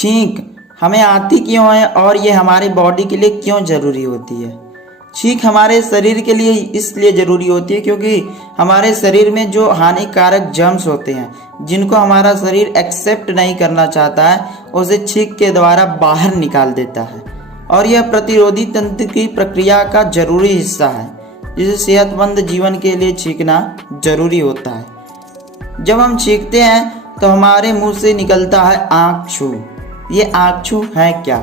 छींक हमें आती क्यों है और ये हमारे बॉडी के लिए क्यों ज़रूरी होती है? छींक हमारे शरीर के लिए इसलिए ज़रूरी होती है क्योंकि हमारे शरीर में जो हानिकारक जर्म्स होते हैं जिनको हमारा शरीर एक्सेप्ट नहीं करना चाहता है, उसे छींक के द्वारा बाहर निकाल देता है और यह प्रतिरोधी तंत्र की प्रक्रिया का जरूरी हिस्सा है, जिसे सेहतमंद जीवन के लिए छींकना जरूरी होता है। जब हम छींकते हैं तो हमारे मुंह से निकलता है आँखछू। ये आँखछू है क्या?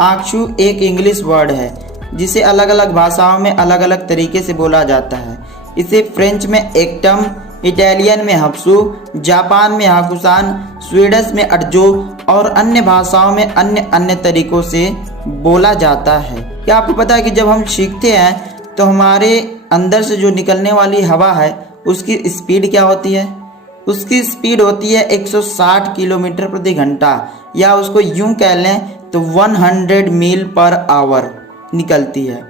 आँखछू एक इंग्लिश वर्ड है जिसे अलग अलग भाषाओं में अलग अलग तरीके से बोला जाता है। इसे फ्रेंच में एक्टम, इटालियन में हप्सू, जापान में हाकुसान, स्वीडिश में अड्जो और अन्य भाषाओं में अन्य तरीकों से बोला जाता है। क्या आपको पता है कि जब हम छींकते हैं तो हमारे अंदर से जो निकलने वाली हवा है उसकी स्पीड क्या होती है? उसकी स्पीड होती है 160 किलोमीटर प्रति घंटा, या उसको यूं कह लें तो 100 मील पर आवर निकलती है।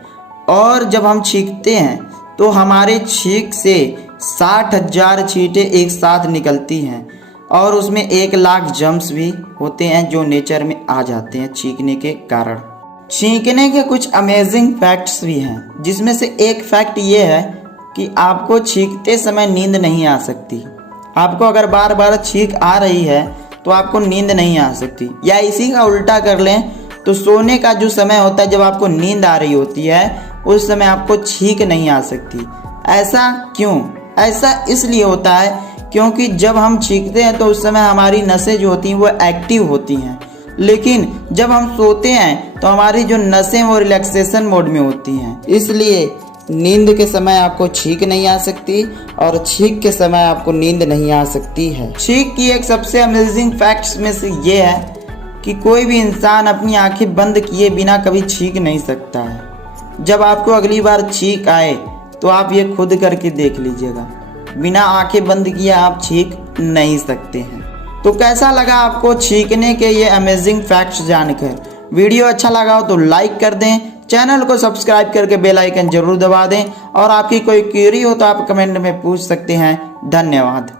और जब हम छींकते हैं तो हमारे छींक से 60,000 छींटे एक साथ निकलती हैं और उसमें 1 लाख जर्म्स भी होते हैं जो नेचर में आ जाते हैं छींकने के कारण। छींकने के कुछ अमेजिंग फैक्ट्स भी हैं, जिसमें से एक फैक्ट ये है कि आपको छींकते समय नींद नहीं आ सकती। आपको अगर बार बार छींक आ रही है तो आपको नींद नहीं आ सकती। या इसी का उल्टा कर लें तो सोने का जो समय होता है जब आपको नींद आ रही होती है उस समय आपको छींक नहीं आ सकती। ऐसा क्यों? ऐसा इसलिए होता है क्योंकि जब हम छींकते हैं तो उस समय हमारी नसें जो होती हैं वो एक्टिव होती हैं, लेकिन जब हम सोते हैं तो हमारी जो नसें वो रिलैक्सेशन मोड में होती हैं। इसलिए नींद के समय आपको छींक नहीं आ सकती और छींक के समय आपको नींद नहीं आ सकती है। छींक की एक सबसे अमेजिंग फैक्ट्स में से ये है कि कोई भी इंसान अपनी आंखें बंद किए बिना कभी छींक नहीं सकता है। जब आपको अगली बार छींक आए तो आप ये खुद करके देख लीजिएगा, बिना आंखें बंद किए आप छींक नहीं सकते हैं। तो कैसा लगा आपको छींकने के ये अमेजिंग फैक्ट्स जानकर? वीडियो अच्छा लगा हो तो लाइक कर दें, चैनल को सब्सक्राइब करके बेल आइकन जरूर दबा दें और आपकी कोई क्वेरी हो तो आप कमेंट में पूछ सकते हैं। धन्यवाद।